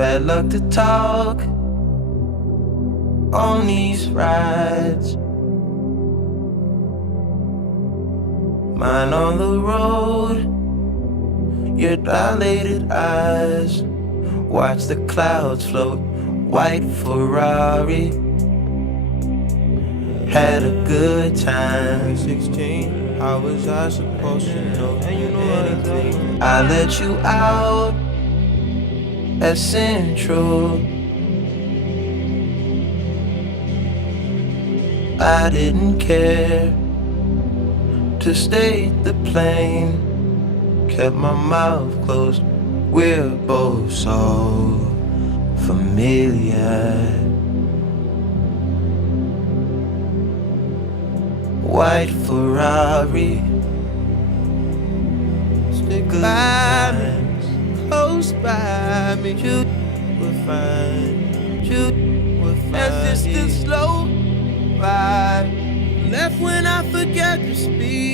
Bad luck to talk on these rides. Mine on the road, your dilated eyes. Watch the clouds float, white Ferrari. Had a good time. 16, how was I supposed to know anything? I let you out at Central. I didn't care to state the plain. Kept my mouth closed. We're both so familiar. White Ferrari. Stick by me, close by me. You will find, you will find. As this slow vibe. Left when I forget to speak.